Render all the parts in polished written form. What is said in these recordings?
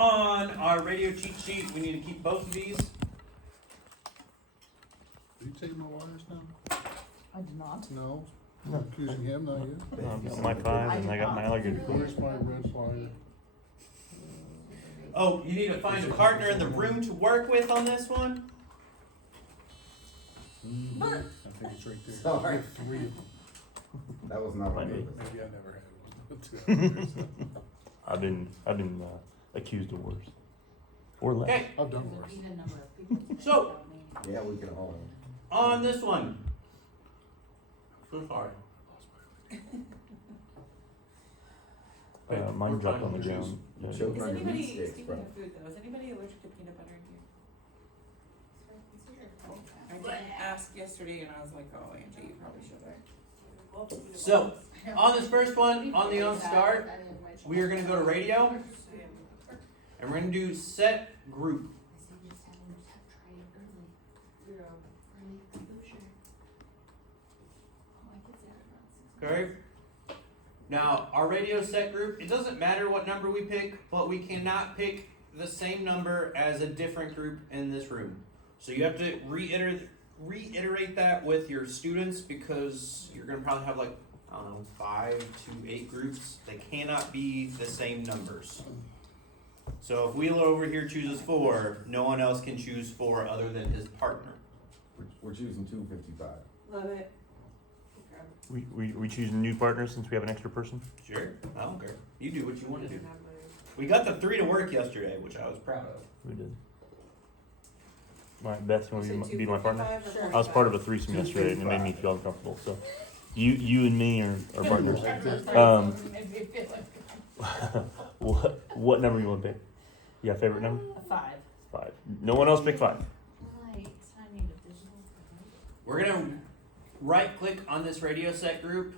On our radio cheat sheet, we need to keep both of these. Did you take my wires now? I did not. No. I'm accusing him, not you. I've got my 5 and I got my alligator cord. Where's my red wire? Oh, you need to find a partner in the room to work with on this one. I think it's right there. Sorry. You have 3 of them. That was not Might me. be. Maybe I never had one. I've been accused of worse. Or less. Okay, I've done worse. so Yeah, we can all. on this one. So sorry. Mine dropped on the ground. Yeah. Choking Is on your meat anybody, sticks, speaking bro. of food though, is anybody allergic to peanut butter in here? I did ask yesterday and I was like, oh Angie, you probably should have. So on this first one, on the on start, we are going to go to radio, and we're going to do set group. Okay. Now, our radio set group, it doesn't matter what number we pick, but we cannot pick the same number as a different group in this room. So you have to reiterate that with your students, because you're going to probably have like, I don't know, 5 to 8 groups. They cannot be the same numbers. So if Wheeler over here chooses 4, no one else can choose 4 other than his partner. We're choosing 255. Love it. We choose a new partner since we have an extra person. Sure, I don't care. You do what you want to do. We got the 3 to work yesterday, which I was proud of. We did. Alright, Beth, you want to be my partner? Sure. I was part of a threesome yesterday and it made me feel uncomfortable. So you and me are partners. What number you want to pick? You got a favorite number? A 5. 5. No one else pick 5. We're gonna right click on this radio set group.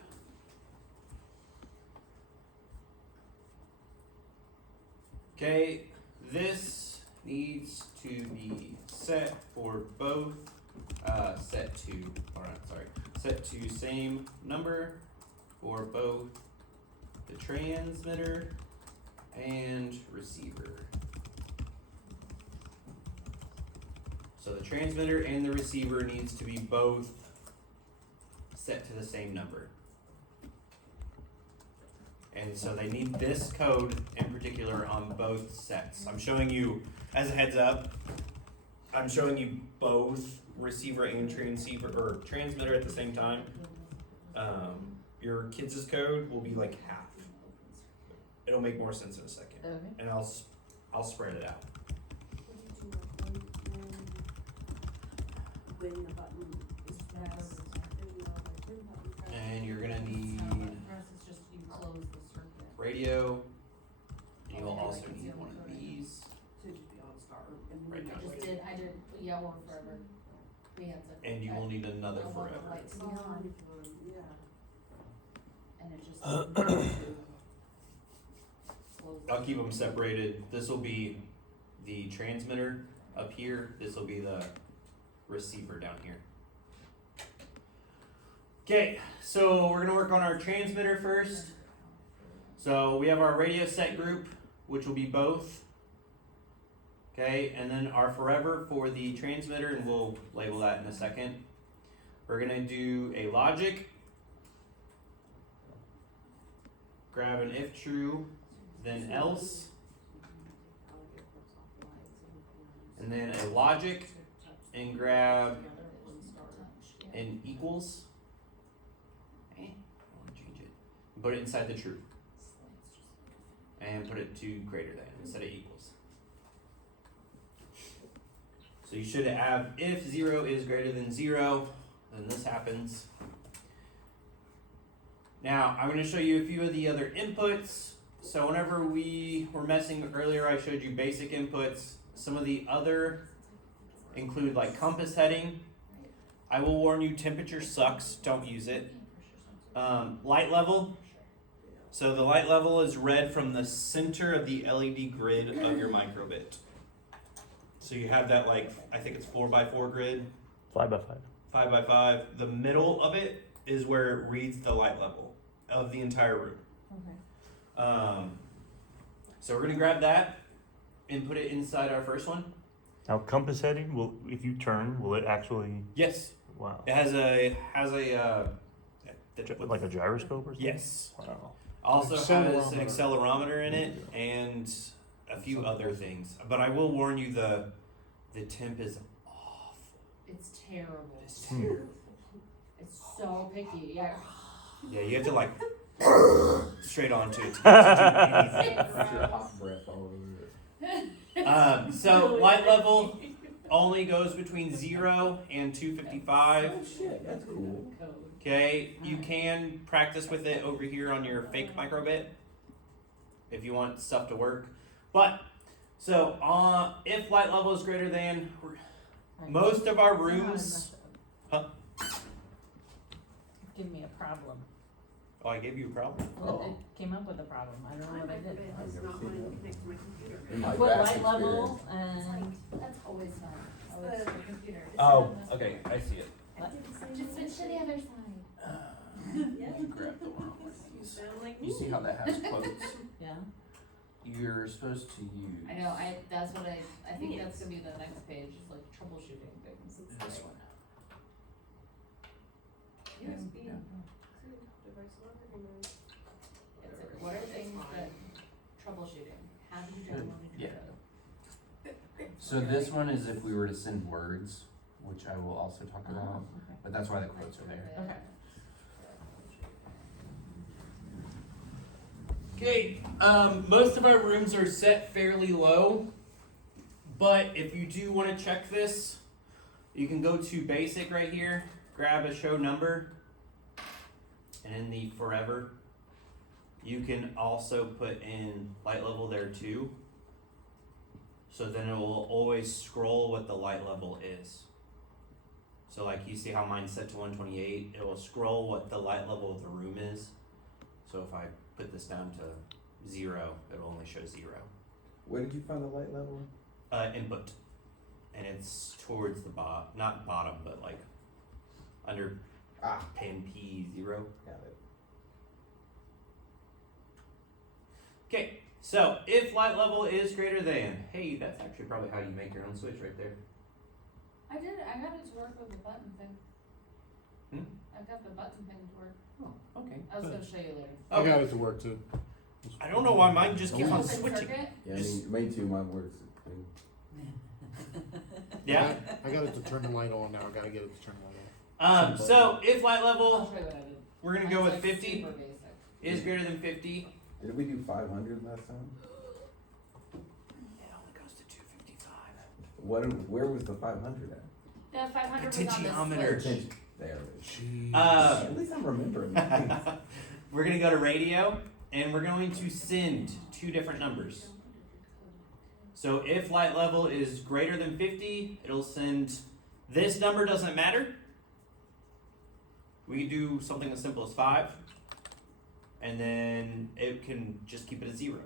Okay, this needs to be set for both, set to same number for both the transmitter and receiver. So the transmitter and the receiver needs to be both set to the same number. And so they need this code in particular on both sets. I'm showing you, as a heads up, I'm showing you both receiver and transmitter at the same time. Your kids' code will be like half. It'll make more sense in a second. Okay. And I'll spread it out. And you're gonna need radio. You will also need one of these. Right down here. I did, yeah, one forever. We had some. And you will need another forever. And it just. I'll keep them separated. This will be the transmitter up here. This will be the receiver down here. Okay, so we're gonna work on our transmitter first. So we have our radio set group, which will be both. Okay, and then our forever for the transmitter, and we'll label that in a second. We're gonna do a logic. Grab an if true, then else. And then a logic, and grab an equals. I want to change it. Put it inside the true. And put it to greater than instead of equals. So you should have if 0 is greater than 0, then this happens. Now, I'm going to show you a few of the other inputs. So whenever we were messing earlier, I showed you basic inputs. Some of the other include like compass heading. I will warn you, temperature sucks, don't use it. Light level. So the light level is read from the center of the LED grid of your microbit. So you have that like, I think it's 4x4 grid, 5x5. 5x5. The middle of it is where it reads the light level of the entire room. Okay. So we're gonna grab that. and put it inside our first one. Now compass heading, will if you turn, will it actually? Yes, Wow. it has a Like a gyroscope or something? yes. Wow. Also has an Accelerometer. accelerometer in it and a few other things. But I will warn you, the temp is awful. It's terrible. It's Hmm. terrible. It's so picky, yeah. Yeah, you have to like straight onto it to get to do anything. That's your hot breath all over it. So light level only goes between 0 and 255. Oh shit, that's cool. Code. Okay, you can practice with it over here on your fake microbit if you want stuff to work. But so if light level is greater than most of our rooms. Huh? Give me a problem. Oh, I gave you a problem. Oh. It came up with a problem. I don't know what I did. I've never not seen wanting that. to connect to my computer. In I my put vast light level experience. It's like, and that's always fun. It's Oh, it's the- your computer. It's Oh, not on this okay, one. I see it. Just switch to the other side. Yeah. Grab the one on these. Sound like You see me. how that has quotes? yeah. You're supposed to use. I know, that's what I think that's gonna be the next page, is like troubleshooting things. It's This like- one. USB. Yeah. Device lock recognized. It's like, what are things that troubleshooting? Have you downloaded your Yeah. code? So this one is if we were to send words, which I will also talk about, but that's why the quotes are there. Okay. Okay, most of our rooms are set fairly low, but if you do want to check this, you can go to basic right here, grab a show number, and in the forever, you can also put in light level there too. So then it will always scroll what the light level is. So like you see how mine's set to 128, it will scroll what the light level of the room is. So if I put this down to 0, it'll only show 0. Where did you find the light level? Input. And it's towards the not bottom, but like under Ah, pin P0. got it. Okay, so if light level is greater than, hey, that's actually probably how you make your own switch right there. I did it, I got it to work with the button thing. Hmm? I got the button thing to work. Oh, okay. I was gonna show you later. I got it to work too. I don't know why mine just keeps on Open switching. circuit? Yeah, me too, mine works. Yeah. I got it to turn the light on now. I gotta get it to turn the light on. So if light I'll level, show you what I did. we're gonna Mine's go with like 50, super basic. is greater than 50. Did we do 500 last time? It only goes to 255. Where was the 500 at? The 500 was on Potentiometer. the switch. There it is. Jeez. At least I'm remembering. We're gonna go to radio, and we're going to send 2 different numbers. So if light level is greater than 50, it'll send, this number doesn't matter. We can do something as simple as 5, and then it can just keep it at 0.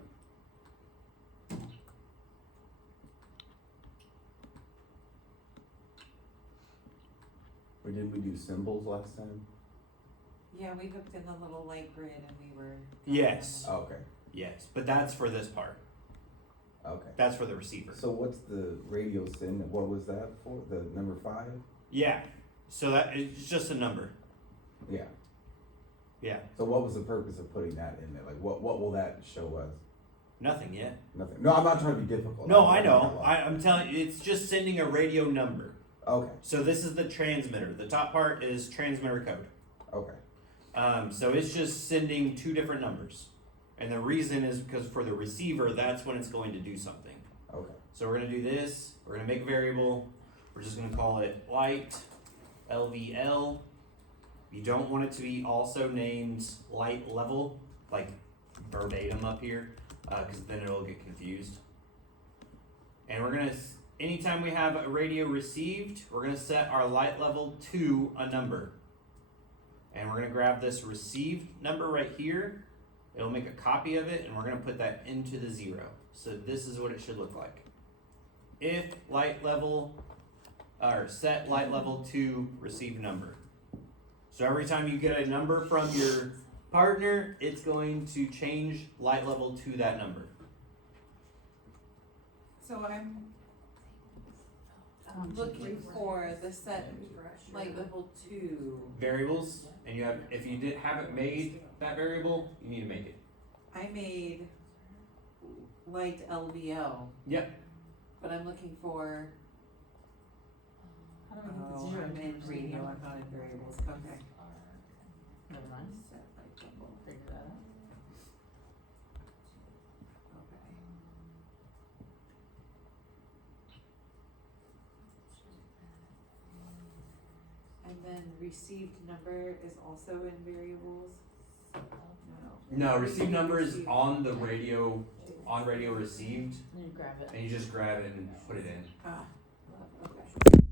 Or did we do symbols last time? Yeah, we hooked in the little light grid and we were. Yes. Oh, okay. Yes, but that's for this part. Okay. That's for the receiver. So what's the radio send? What was that for? The number 5? Yeah. So that it's just a number. Yeah. Yeah. So what was the purpose of putting that in there? Like what will that show us? Nothing yet. Nothing. No, I'm not trying to be difficult. No, I'm I trying to know. be I'm telling you, it's just sending a radio number. Okay. So this is the transmitter. The top part is transmitter code. Okay. So it's just sending 2 different numbers. And the reason is because for the receiver, that's when it's going to do something. Okay. So we're gonna do this, we're gonna make a variable, we're just gonna call it light, LVL. You don't want it to be also named light level, like verbatim up here, cause then it'll get confused. And we're gonna, anytime we have a radio received, we're gonna set our light level to a number. And we're gonna grab this received number right here, it'll make a copy of it, and we're gonna put that into the 0. So this is what it should look like. If light level, or set light level to receive number. So every time you get a number from your partner, it's going to change light level to that number. So I'm looking for the set, like level 2. Variables, and you have, if you haven't made that variable, you need to make it. I made liked LVL. Yep. But I'm looking for, How do we get the 0 I'm to in 2%? radio, I'm not in variables, okay. Never mind, Set like level, figure that out. okay. And then received number is also in variables? No. No, received number is on the radio, on radio received, And you grab it. and you just grab it and put it in. Ah, okay.